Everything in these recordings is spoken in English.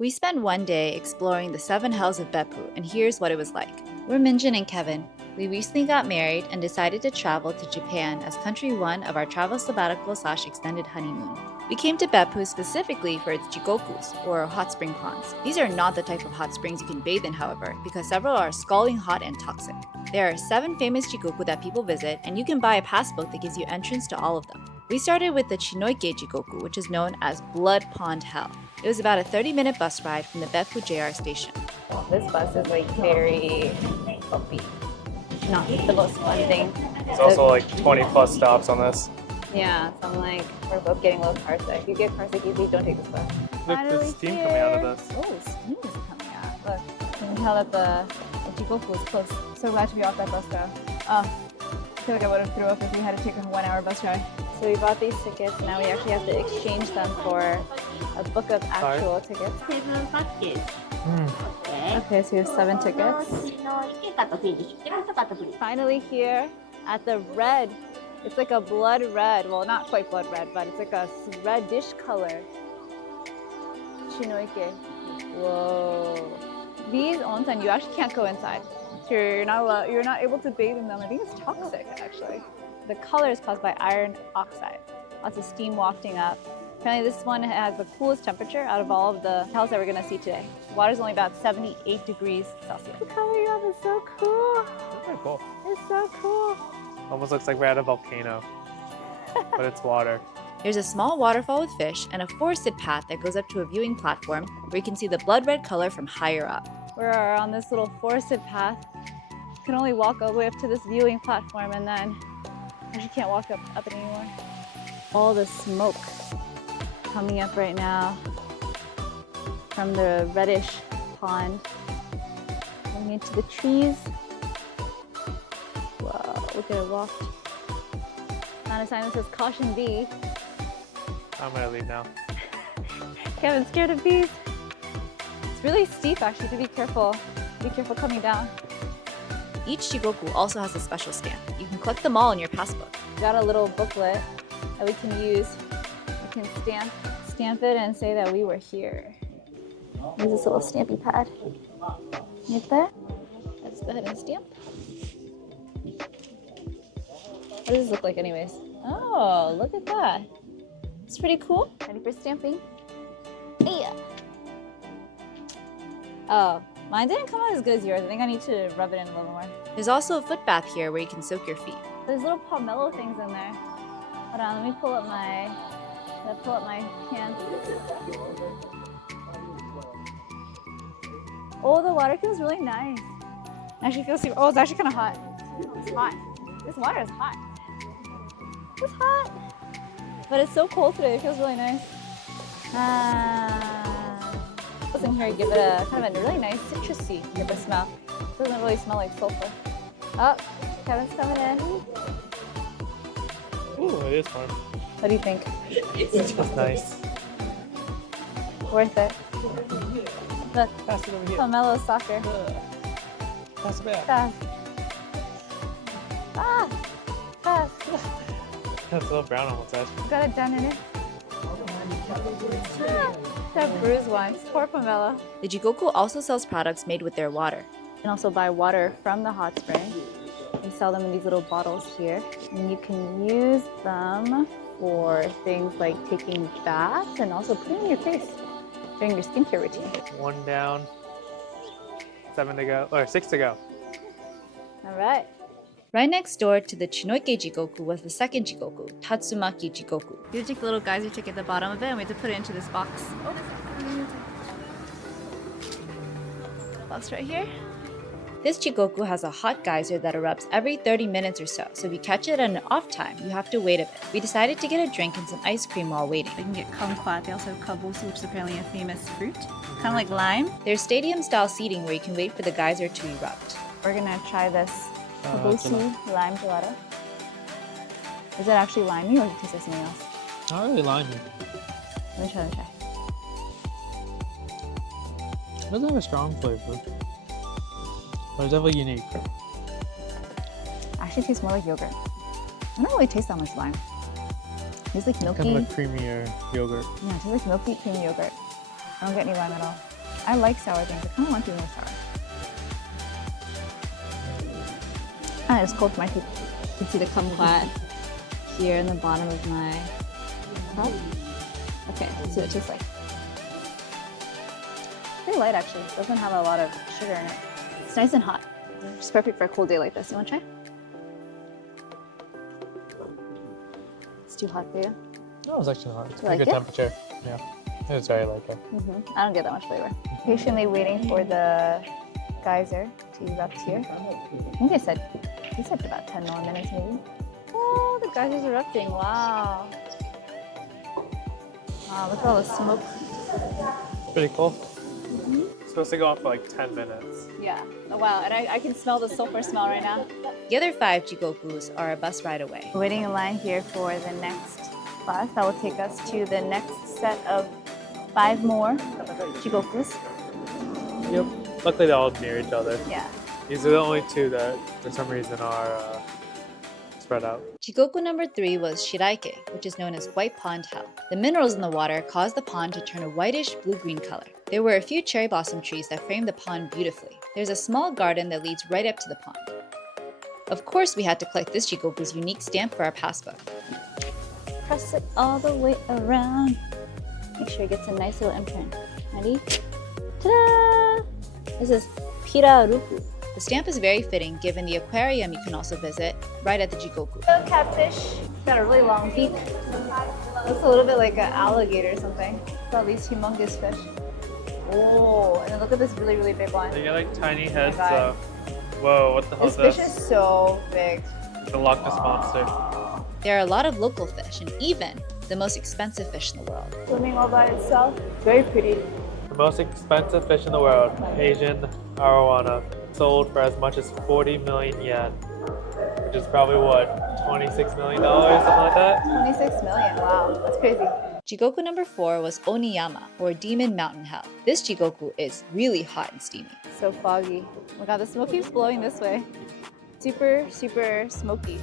We spent one day exploring the 7 hells of Beppu, and here's what it was like. We're Minjun and Kevin. We recently got married and decided to travel to Japan as country one of our travel sabbatical/extended honeymoon. We came to Beppu specifically for its Jigokus, or hot spring ponds. These are not the type of hot springs you can bathe in, however, because several are scalding hot and toxic. There are 7 famous Jigoku that people visit, and you can buy a passbook that gives you entrance to all of them. We started with the Chinoike Jigoku, which is known as Blood Pond Hell. It was about a 30-minute bus ride from the Beppu JR station. This bus is like very bumpy. Not the most fun thing. There's also like 20 plus stops on this. Yeah, so I'm like, we're both getting a little car sick. You get car sick easily, don't take this bus. Look, there's steam coming out of this. Oh, steam is coming out. Look, you can tell that the Jigoku is close. So glad to be off that bus now. Oh, I feel like I would have threw up if we had to take a 1-hour bus ride. So we bought these tickets, now we actually have to exchange them for a book of actual tickets. Okay, so we have 7 tickets. Finally here at the red. It's like a blood red. Well, not quite blood red, but it's like a reddish color. Chinoike. Whoa. These onsen, you actually can't go inside. So you're not able to bathe in them. I think it's toxic, actually. The color is caused by iron oxide. Lots of steam wafting up. Apparently this one has the coolest temperature out of all of the hells that we're gonna see today. Water's only about 78 degrees Celsius. The color you have is so cool. That's very cool. It's so cool. Almost looks like we're at a volcano, but it's water. There's a small waterfall with fish and a forested path that goes up to a viewing platform where you can see the blood red color from higher up. We're on this little forested path. You can only walk all the way up to this viewing platform and then actually can't walk up it anymore. All the smoke coming up right now from the reddish pond. Going into the trees. Wow, look at it waft. On a sign that says caution bee. I'm gonna leave now. Kevin's scared of bees. It's really steep actually, to be careful. Be careful coming down. Each Jigoku also has a special stamp. You can collect them all in your passbook. We got a little booklet that we can use. We can stamp it and say that we were here. Use this little stampy pad. Right there. Let's go ahead and stamp. What does this look like anyways? Oh, look at that. It's pretty cool. Ready for stamping? Yeah. Oh, mine didn't come out as good as yours. I think I need to rub it in a little more. There's also a foot bath here where you can soak your feet. There's little pomelo things in there. Hold on, let me pull up my pants. Oh, the water feels really nice. Actually feels super, oh, it's actually kind of hot. It's hot. This water is hot. It's hot. But it's so cold today, it feels really nice. What's in here? Give it a kind of a really nice citrusy type of smell. It doesn't really smell like sulfur. Oh, Kevin's coming in. Ooh, it is warm. What do you think? It's nice. Worth it. Look, Pass it over here. pomelo soccer. Pass it back. Fast. Ah, fast. That's a little brown on one side. Got it done in it. That bruised one. Poor pomelo. The Jigoku also sells products made with their water. You can also buy water from the hot spring. They sell them in these little bottles here. And you can use them for things like taking baths and also putting in your face during your skincare routine. 1 down, 7 to go, or 6 to go. All right. Right next door to the Chinoike Jigoku was the second Jigoku, Tatsumaki Jigoku. You take the little geyser tick at the bottom of it and we have to put it into this box. Box right here. This Jigoku has a hot geyser that erupts every 30 minutes or so if you catch it at an off time, you have to wait a bit. We decided to get a drink and some ice cream while waiting. You can get kumquat. They also have Bozu, which is apparently a famous fruit. Kind of like lime. There's stadium-style seating where you can wait for the geyser to erupt. We're gonna try this Bozu lime gelato. Is it actually limey or does it taste like something else? Not really limey. Let me try. It doesn't have a strong flavor, but it's definitely unique. Actually, it tastes more like yogurt. I don't really taste that much lime. It tastes like milky. Kind of like creamier yogurt. Yeah, it tastes like milky creamy yogurt. I don't get any lime at all. I like sour things. I kind of want to be more sour. Ah, it's cold for my teeth. You can see the kumquat here in the bottom of my cup. Okay, let's see what it tastes like. Pretty light actually. It doesn't have a lot of sugar in it. It's nice and hot. It's perfect for a cold day like this. You want to try? It's too hot for you? No, it's actually not. It's You pretty like good it? temperature. Yeah. It's very light. I don't get that much flavor. Patiently waiting for the geyser to erupt here. I think he said about 10 more minutes maybe. Oh, the geyser's erupting. Wow. Wow, look at all the smoke. Pretty cool. It's supposed to go on for like 10 minutes. Yeah. Oh, wow. And I can smell the sulfur smell right now. The other 5 Jigokus are a bus ride away. We're waiting in line here for the next bus that will take us to the next set of 5 more Jigokus. Yep. Luckily, they all near each other. Yeah. These are the only 2 that, for some reason, are spread out. Jigoku number 3 was Shiraike, which is known as White Pond Hell. The minerals in the water caused the pond to turn a whitish blue-green color. There were a few cherry blossom trees that framed the pond beautifully. There's a small garden that leads right up to the pond. Of course, we had to collect this Jigoku's unique stamp for our passbook. Press it all the way around. Make sure it gets a nice little imprint. Ready? Ta-da! This is Piraruku. The stamp is very fitting given the aquarium you can also visit right at the Jigoku. The catfish. It's got a really long beak. Looks a little bit like an alligator or something. Look at all these humongous fish. Oh, and then look at this really, really big one. They get like tiny heads. my God. Whoa, what the hell This is fish is so big. The Loch Ness Monster. There are a lot of local fish and even the most expensive fish in the world. Swimming all by itself. Very pretty. The most expensive fish in the world, Asian arowana, sold for as much as 40 million yen, which is probably what, $26 million, something like that? 26 million. Wow, that's crazy. Jigoku number 4 was Oniyama, or Demon Mountain Hell. This Jigoku is really hot and steamy. So foggy. Oh my god, the smoke keeps blowing this way. Super, super smoky.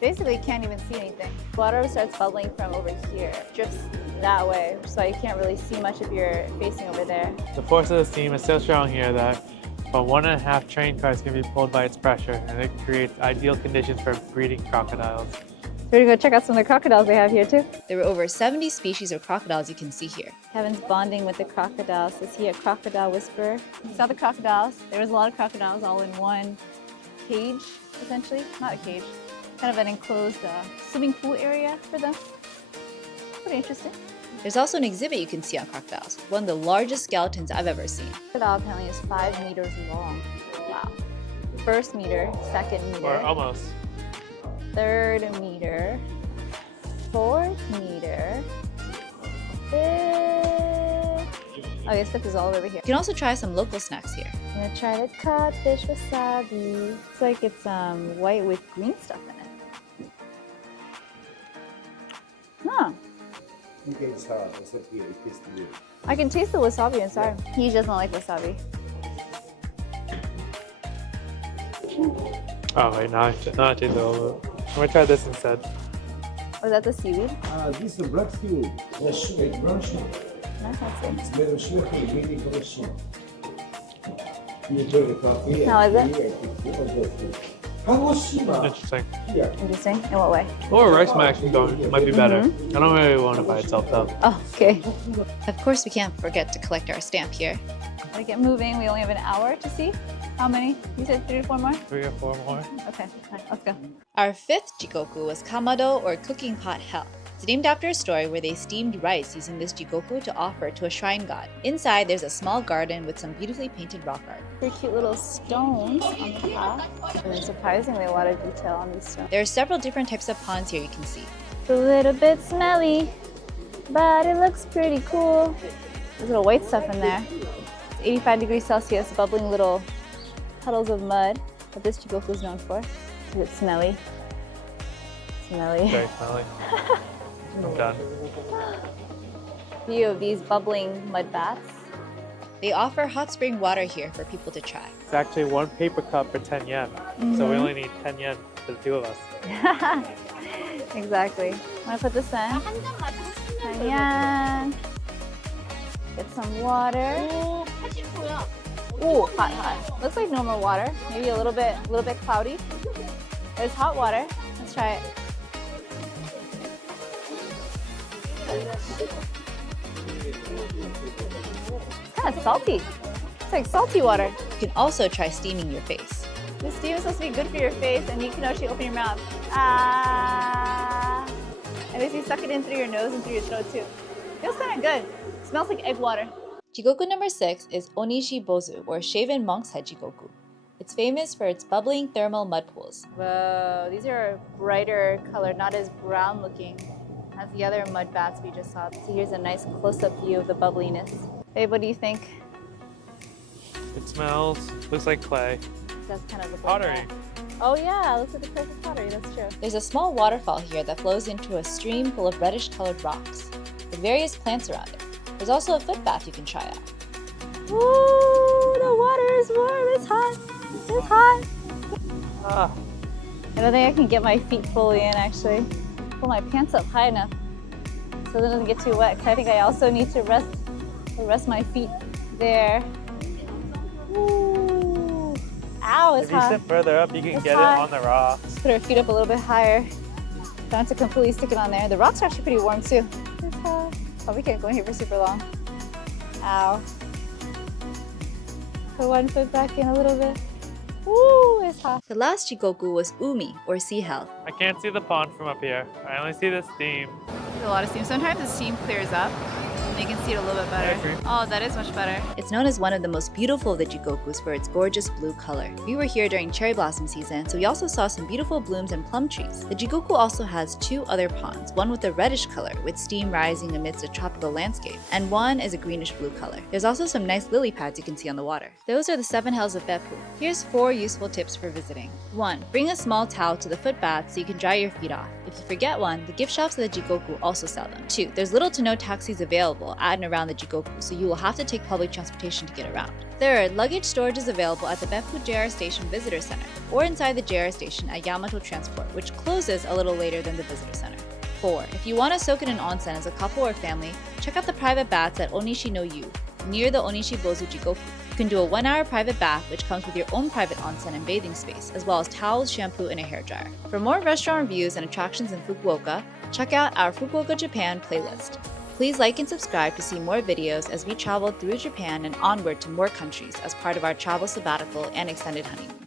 Basically, you can't even see anything. Water starts bubbling from over here, drifts that way, so you can't really see much if you're facing over there. The force of the steam is so strong here that about 1.5 train cars can be pulled by its pressure, and it creates ideal conditions for breeding crocodiles. We're gonna go check out some of the crocodiles they have here too. There were over 70 species of crocodiles you can see here. Kevin's bonding with the crocodiles. Is he a crocodile whisperer? He saw the crocodiles. There was a lot of crocodiles all in one cage, essentially. Not a cage. Kind of an enclosed swimming pool area for them. Pretty interesting. There's also an exhibit you can see on crocodiles, one of the largest skeletons I've ever seen. Crocodile apparently is 5 meters long. Wow. First meter, second meter, Or almost. third meter, fourth meter, fifth. Oh, yes, fifth is all over here. You can also try some local snacks here. I'm gonna try the codfish wasabi. Looks like it's white with green stuff in it. Huh. I can taste the wasabi inside. He doesn't like wasabi. Oh wait, now I taste it a little bit. I'm gonna try this instead. Was that the seaweed? This is black seaweed. Brown sugar. No, that's it. It's made of sugar cane, really good sugar. You enjoy the coffee? How is it? Interesting. Interesting. In what way? Or rice might actually might be better. I don't really want it by itself though. Oh, okay. Of course, we can't forget to collect our stamp here. Gotta get moving. We only have an hour to see. How many? You said 3 or 4 more? 3 or 4 more. Okay, all right, let's go. Our 5th Jigoku was Kamado, or Cooking Pot Hell. It's named after a story where they steamed rice using this Jigoku to offer to a shrine god. Inside, there's a small garden with some beautifully painted rock art. Pretty cute little stones on the path. And then surprisingly a lot of detail on these stones. There are several different types of ponds here you can see. It's a little bit smelly, but it looks pretty cool. There's little white stuff in there. It's 85 degrees Celsius, bubbling little puddles of mud that this Jigoku is known for. Is it smelly? Smelly. Very smelly. I'm done. View of these bubbling mud baths. They offer hot spring water here for people to try. It's actually 1 paper cup for 10 yen. So we only need 10 yen for the 2 of us. Exactly. I'm gonna put this in. 10 yen. Get some water. Ooh, hot, hot. Looks like normal water. Maybe a little bit cloudy. There's hot water. Let's try it. It's kind of salty. It's like salty water. You can also try steaming your face. The steam is supposed to be good for your face, and you can actually open your mouth. Ah! And basically suck it in through your nose and through your throat too. Feels kind of good. Smells like egg water. Jigoku number 6 is Onishii Bozu, or Shaven Monk's Head Jigoku. It's famous for its bubbling thermal mud pools. Whoa, these are brighter colored, not as brown looking as the other mud baths we just saw. So here's a nice close-up view of the bubbliness. Babe, what do you think? It smells, looks like clay. That's kind of the Pottery. Oh yeah, looks like the perfect pottery, that's true. There's a small waterfall here that flows into a stream full of reddish-colored rocks, with various plants around it. There's also a foot bath you can try out. Ooh, the water is warm, it's hot. It's hot. Ah, I don't think I can get my feet fully in actually. Pull my pants up high enough so it doesn't get too wet. 'Cause I think I also need to rest my feet there. Ooh. Ow, it's if you hot. sit further up, you can It's get hot. it on the rocks. Just put our feet up a little bit higher. Don't have to completely stick it on there. The rocks are actually pretty warm too. It's hot. Probably can't go in here for super long. Ow. Put one foot back in a little bit. Ooh, it's hot. The last Jigoku was Umi, or sea hell. I can't see the pond from up here. I only see the steam. There's a lot of steam. Sometimes the steam clears up and you can see it a little bit better. I agree. Oh, that is much better. It's known as one of the most beautiful of the Jigokus for its gorgeous blue color. We were here during cherry blossom season, so we also saw some beautiful blooms and plum trees. The Jigoku also has 2 other ponds, one with a reddish color with steam rising amidst a tropical landscape, and one is a greenish blue color. There's also some nice lily pads you can see on the water. Those are the 7 hells of Beppu. Here's 4 useful tips for visiting. 1. Bring a small towel to the foot bath so you can dry your feet off. If you forget one, the gift shops at the Jigoku also sell them. 2. There's little to no taxis available at and around the Jigoku, so you will have to take public transportation to get around. 3rd, luggage storage is available at the Beppu JR Station Visitor Center, or inside the JR Station at Yamato Transport, which closes a little later than the Visitor Center. 4. If you want to soak in an onsen as a couple or family, check out the private baths at Onishii no Yu, near the Onishii Bozu Jigoku. You can do a 1-hour private bath, which comes with your own private onsen and bathing space, as well as towels, shampoo, and a hairdryer. For more restaurant reviews and attractions in Fukuoka, check out our Fukuoka Japan playlist. Please like and subscribe to see more videos as we travel through Japan and onward to more countries as part of our travel sabbatical and extended honeymoon.